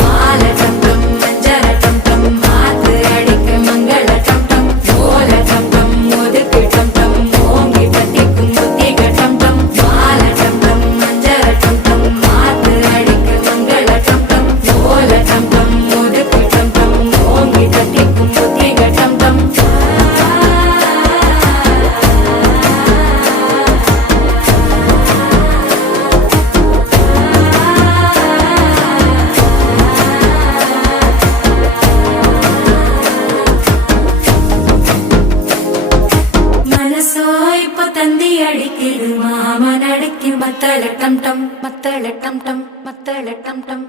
மாலை டம் டம் மஞ்சள டம் டம் மாத்து அடிக்க மங்கள டம் டம் ஓல டம் டம் ஒதுக்கு டம் டம் ஓங்கி பத்திக்கும் புத்திக டம் டம் மாலை டம் டம் மஞ்சள டம் டம் மாத்து அடிக்க மங்கள டம் டம் ஓல டம் டம் ஒதுக்கு டம் டம் ஓங்கி பத்திக்கும் புத்திக டம் டம் மனசோ இப்ப தந்தி அடிக்குது மாமன் அடிக்கு மத்தள டம் டம் மத்தள டம் டம் மத்தள டம் டம்